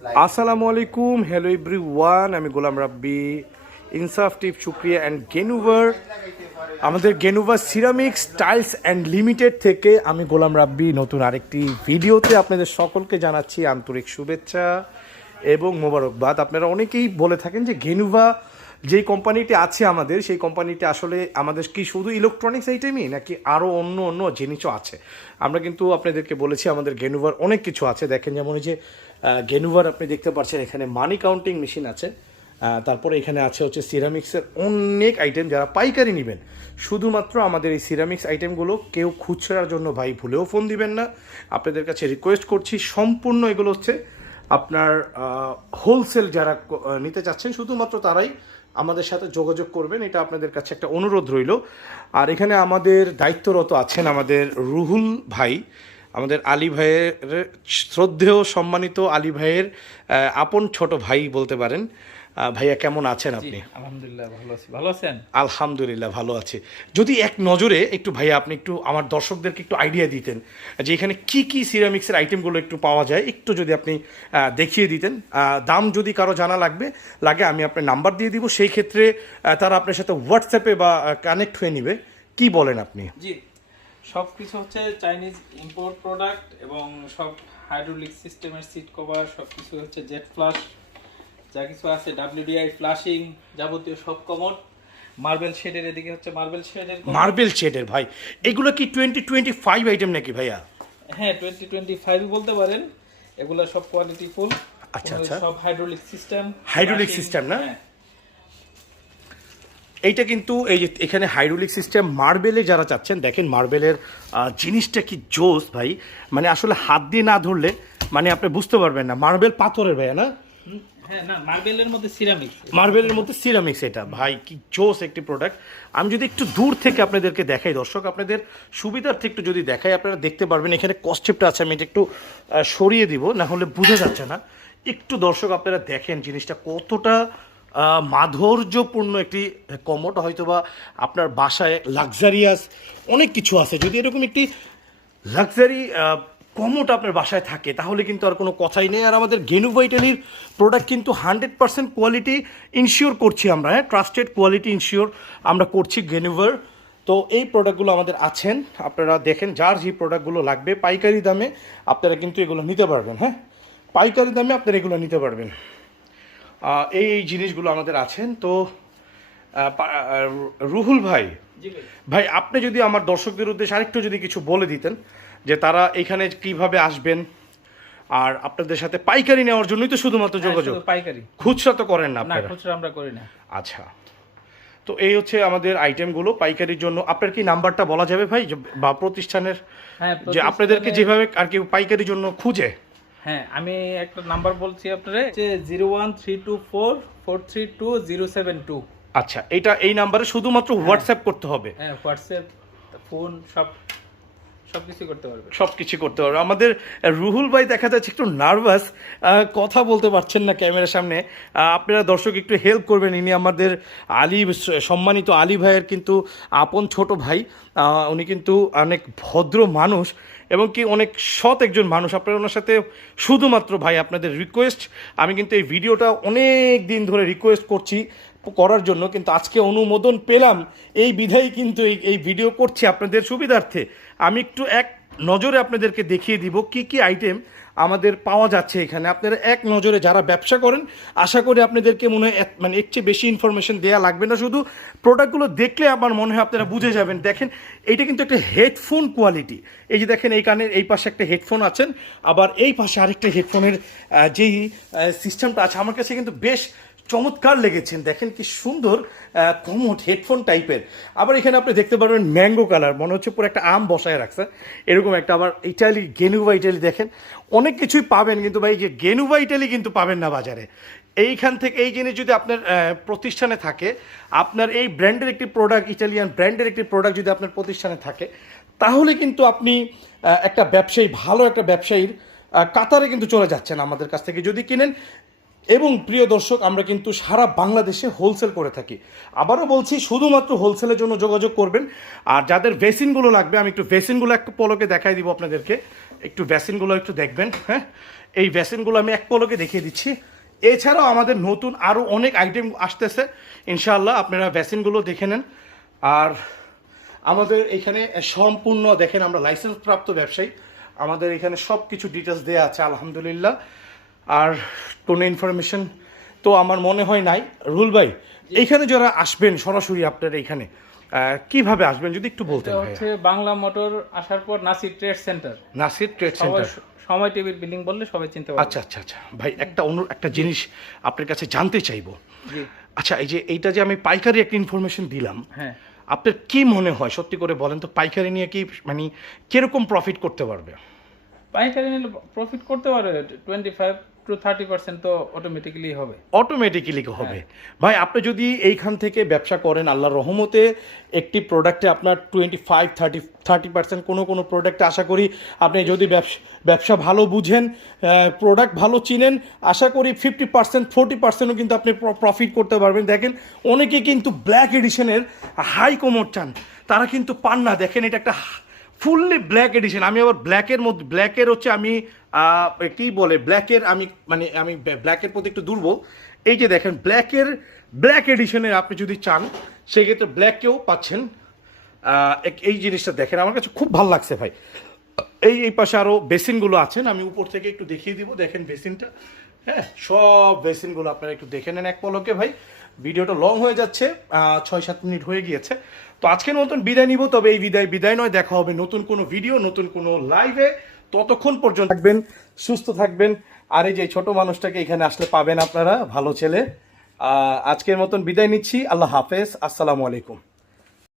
আসসালামু আলাইকুম, hello everyone. আমি গোলাম রাব্বি, ইনসাফ টিপ শুক্রিয়া অ্যান্ড গেনুভার, আমাদের গেনুভার সিরামিক্স টাইলস অ্যান্ড লিমিটেড থেকে আমি গোলাম রাব্বি নতুন আরেকটি ভিডিওতে আপনাদের সকলকে জানাচ্ছি আন্তরিক শুভেচ্ছা এবং মোবারকবাদ। আপনারা অনেকেই বলে থাকেন যে গেনুভা যেই কোম্পানিটি আছে আমাদের, সেই কোম্পানিটি আসলে আমাদের কি শুধু ইলেকট্রনিক্স আইটেমই নাকি আরও অন্য অন্য জিনিসও আছে। আমরা কিন্তু আপনাদেরকে বলেছি আমাদের গেনুভার অনেক কিছু আছে। দেখেন যেমন এই যে গেনুভার আপনি দেখতে পাচ্ছেন, এখানে মানি কাউন্টিং মেশিন আছে, তারপরে এখানে আছে হচ্ছে সিরামিক্সের অনেক আইটেম। যারা পাইকারি নেবেন শুধুমাত্র আমাদের এই সিরামিক্স আইটেমগুলো কেউ খুচরার জন্য ভাই ভুলেও ফোন দিবেন না। আপনাদের কাছে রিকোয়েস্ট করছি, সম্পূর্ণ এগুলো হচ্ছে আপনার হোলসেল যারা নিতে চাচ্ছেন শুধুমাত্র তারাই আমাদের সাথে যোগাযোগ করবেন, এটা আপনাদের কাছে একটা অনুরোধ রইল। আর এখানে আমাদের দায়িত্বরত আছেন আমাদের রুহুল ভাই, আমাদের আলী ভাইয়ের শ্রদ্ধেয় সম্মানিত আলী ভাইয়ের আপন ছোট ভাই বলতে পারেন। ভাইয়া কেমন আছেন আপনি? আলহামদুলিল্লাহ ভালো আছি। ভালো আছেন? আলহামদুলিল্লাহ ভালো আছি। যদি এক নজরে একটু ভাইয়া আপনি একটু আমার দর্শকদেরকে একটু আইডিয়া দিতেন যে এখানে কি কি সিরামিক্সের আইটেমগুলো একটু পাওয়া যায়, একটু যদি আপনি দেখিয়ে দিতেন। দাম যদি কারো জানা লাগে আমি আপনার নাম্বার দিয়ে দিব, সেই ক্ষেত্রে তারা আপনার সাথে হোয়াটসঅ্যাপে বা কানেক্ট হয়ে নিবে। কি বলেন আপনি? জি, সব কিছু হচ্ছে চাইনিজ ইম্পোর্ট প্রোডাক্ট এবং সব হাইড্রোলিক সিস্টেমের সিট কভার, সব কিছু হচ্ছে জেট ফ্লাশ, যা কিছু আছে ডাব্লিউডিআই ফ্লাশিং, যাবতীয় সব কমোড। মার্বেল শেডের, এদিকে হচ্ছে মার্বেল শেডের ভাই, এগুলো কি 2025 আইটেম নাকি ভাইয়া? হ্যাঁ, 2025 বলতে পারেন। এগুলো সব কোয়ালিটি ফুল। আচ্ছা আচ্ছা, সব হাইড্রোলিক সিস্টেম না? এইটা কিন্তু এই যে এখানে হাইড্রোলিক সিস্টেম মার্বেলে যারা চাচ্ছেন, দেখেন মার্বেলের জিনিসটা কি জোস ভাই। মানে আসলে হাত দিয়ে না ধরলে মানে আপনি বুঝতে পারবেন না মার্বেল পাথরের ভাইয়া না? হ্যাঁ, না মার্বেলের মধ্যে সিরামিক্স এটা ভাই কি জোস একটি প্রোডাক্ট। আমি যদি একটু দূর থেকে আপনাদেরকে দেখাই, দর্শক আপনাদের সুবিধার্থে একটু যদি দেখাই, আপনারা দেখতে পারবেন এখানে কস্টেপটা আছে। আমি এটা একটু সরিয়ে দিব, না হলে বোঝা যাচ্ছে না। একটু দর্শক আপনারা দেখেন জিনিসটা কতটা মাধুর্যপূর্ণ একটি কমোড। হয়তো বা আপনার বাসায় লাক্সারিয়াস অনেক কিছু আছে, যদি এরকম একটি লাক্সারি কমোড আপনার বাসায় থাকে তাহলে কিন্তু আর কোনো কথাই নেই। আর আমাদের গেনুভা ইটালির প্রোডাক্ট কিন্তু 100% কোয়ালিটি ইনশিওর করছি আমরা, হ্যাঁ, ট্রাস্টেড কোয়ালিটি ইনশিওর আমরা করছি গেনুভার। তো এই প্রোডাক্টগুলো আমাদের আছেন, আপনারা দেখেন যার যে প্রোডাক্টগুলো লাগবে পাইকারি দামে আপনারা কিন্তু এগুলো নিতে পারবেন। হ্যাঁ, পাইকারি দামে আপনারা এগুলো নিতে পারবেন। এই জিনিসগুলো আমাদের আছেন। তো রুহুল ভাই, ভাই আপনি যদি আমার দর্শকদের উদ্দেশ্যে আরেকটু যদি কিছু বলে দিতেন যে তারা এখানে কিভাবে আসবেন, আর আপনাদের সাথে পাইকারি নেওয়ার জন্যই তো শুধুমাত্র যোগাযোগ, পাইকারি, খুচরা তো করেন না না? আপনারা? খুচরা আমরা করি না। আচ্ছা, তো এই হচ্ছে আমাদের আইটেমগুলো পাইকারির জন্য। আপনার কি নাম্বারটা বলা যাবে ভাই, বা প্রতিষ্ঠানের, হ্যাঁ, যে আপনাদেরকে যেভাবে আর কি পাইকারির জন্য খুঁজে? হ্যাঁ, আমি একটা নাম্বার বলছি আপনারে, যে 01324432072। আচ্ছা, এই নাম্বারে শুধুমাত্র হোয়াটসঅ্যাপ করতে হবে? হ্যাঁ, হোয়াটসঅ্যাপ, ফোন, সব কিছু করতে পারবে। সব কিছু করতে পারবে। আমাদের রুহুল ভাই দেখা যাচ্ছে একটু নার্ভাস, কথা বলতে পারছেন না ক্যামেরার সামনে। আপনারা দর্শক একটু হেল্প করবেন, ইনি আমাদের সম্মানিত আলী ভাইয়ের কিন্তু আপন ছোট ভাই। উনি কিন্তু অনেক ভদ্র মানুষ এবং কি অনেক সৎ একজন মানুষ। আপনারা ওনার সাথে শুধুমাত্র ভাই আপনাদের রিকোয়েস্ট, আমি কিন্তু এই ভিডিওটা অনেক দিন ধরে রিকোয়েস্ট করছি করার জন্য, কিন্তু আজকে অনুমোদন পেলাম, এই বিধায় কিন্তু এই ভিডিও করছি আপনাদের সুবিধার্থে। আমি একটু এক নজরে আপনাদেরকে দেখিয়ে দিব কি কি আইটেম আমাদের পাওয়া যাচ্ছে এখানে। আপনারা এক নজরে যারা ব্যবসা করেন, আশা করি আপনাদেরকে মনে হয় মানে এর চেয়ে বেশি ইনফরমেশন দেওয়া লাগবে না, শুধু প্রোডাক্টগুলো দেখলে আমার মনে হয় আপনারা বুঝে যাবেন। দেখেন এইটা কিন্তু একটা হেডফোন কোয়ালিটি। এই যে দেখেন এই কানের এই পাশে একটা হেডফোন আছেন, আবার এই পাশে আরেকটা হেডফোনের যেই সিস্টেমটা আছে আমার কাছে কিন্তু বেশ চমৎকার লেগেছেন। দেখেন কি সুন্দর কমোড হেডফোন টাইপের। আবার এখানে আপনি দেখতে পারবেন ম্যাঙ্গো কালার, মনে হচ্ছে পুরো একটা আম বসায় রাখছে এরকম একটা। আবার গেনুভা ইটালি দেখেন অনেক কিছুই পাবেন, কিন্তু ভাই যে গেনুভা ইটালি কিন্তু পাবেন না বাজারে। এইখান থেকে এই জিনিস যদি আপনার প্রতিষ্ঠানে থাকে, আপনার এই ব্র্যান্ডের একটি প্রোডাক্ট, ইটালিয়ান ব্র্যান্ডের একটি প্রোডাক্ট যদি আপনার প্রতিষ্ঠানে থাকে, তাহলে কিন্তু আপনি একটা ব্যবসায়ী, ভালো একটা ব্যবসায়ীর কাতারে কিন্তু চলে যাচ্ছেন আমাদের কাছ থেকে যদি কিনেন। এবং প্রিয় দর্শক, আমরা কিন্তু সারা বাংলাদেশে হোলসেল করে থাকি। আবারও বলছি, শুধুমাত্র হোলসেলের জন্য যোগাযোগ করবেন। আর যাদের ভেসিনগুলো লাগবে, আমি একটু ভেসিনগুলো একটু পলকে দেখাই দিব আপনাদেরকে। একটু ভ্যাসিনগুলো একটু দেখবেন। হ্যাঁ, এই ভ্যাসিনগুলো আমি এক পলকে দেখিয়ে দিচ্ছি। এছাড়াও আমাদের নতুন আরও অনেক আইটেম আসতেছে ইনশাআল্লাহ, আপনারা ভ্যাসিনগুলো দেখে নেন। আর আমাদের এখানে সম্পূর্ণ দেখেন, আমরা লাইসেন্স প্রাপ্ত ব্যবসায়ী, আমাদের এখানে সব কিছু ডিটেলস দেওয়া আছে আলহামদুলিল্লাহ। আর কোনো ইনফরমেশন তো আমার মনে হয় নাই। রুহুল ভাই, এইখানে যারা আসবেন সরাসরি আপনার এখানে কিভাবে আসবেন যদি একটু বলতেন? এটা হচ্ছে বাংলা মোটর আসার পর Nasir trade centre, Nasir trade সবাই সেন্টার। সময় টিভির বিল্ডিং বললে সবাই চিনতে পারবে। আচ্ছা আচ্ছা আচ্ছা ভাই, একটা জিনিস আপনার কাছে জানতে চাইবো। জি। আচ্ছা, এইটা যে আমি পাইকারি একটা ইনফরমেশন দিলাম, হ্যাঁ, আপনার কি মনে হয় সত্যি করে বলেন তো, পাইকারি নিয়ে কি মানে কিরকম প্রফিট করতে পারবে? পাইকারি নিলে প্রফিট করতে পারে 25 to 30% তো অটোমেটিক্যালি হবে। অটোমেটিক্যালি হবে। ভাই, আপনি যদি এইখান থেকে ব্যবসা করেন, আল্লাহর রহমতে একটি প্রোডাক্টে আপনার 25-30% কোনো প্রোডাক্টে আশা করি আপনি যদি ব্যবসা ভালো বুঝেন, প্রোডাক্ট ভালো চিনেন, আশা করি 50-40%ও কিন্তু আপনি প্রফিট করতে পারবেন। দেখেন, অনেকে কিন্তু ব্ল্যাক এডিশনের হাই কোমর চান, তারা কিন্তু পান না। দেখেন, এটা একটা ফুললি ব্ল্যাক এডিশন। আমি আবার ব্ল্যাকের হচ্ছে আমি কি বলে ব্ল্যাকের আমি ব্ল্যাকের প্রতি একটু দুর্বল। এই যে দেখেন, ব্ল্যাক এডিশনের আপনি যদি চান সেক্ষেত্রে ব্ল্যাকেও পাচ্ছেন। এই জিনিসটা দেখেন, আমার কাছে খুব ভালো লাগছে ভাই। এই পাশে আরও বেসিনগুলো আছেন, আমি উপর থেকে একটু দেখিয়ে দিব। দেখেন বেসিনটা, হ্যাঁ, সব বেসিনগুলো আপনারা একটু দেখে নেন এক পলকে। ভাই, ভিডিওটা লং হয়ে যাচ্ছে, 6-7 মিনিট হয়ে গিয়েছে। তো আজকের মতন বিদায় নিব, তবে এই বিদায় নয়, দেখা হবে নতুন কোনো ভিডিও, নতুন কোনো লাইভে। ততক্ষণ পর্যন্ত থাকবেন, সুস্থ থাকবেন। আর এই যে ছোট মানুষটাকে এখানে আসলে পাবেন আপনারা, ভালো ছেলে। আজকের মতন বিদায় নিচ্ছি, আল্লাহ হাফেজ, আসসালামু আলাইকুম।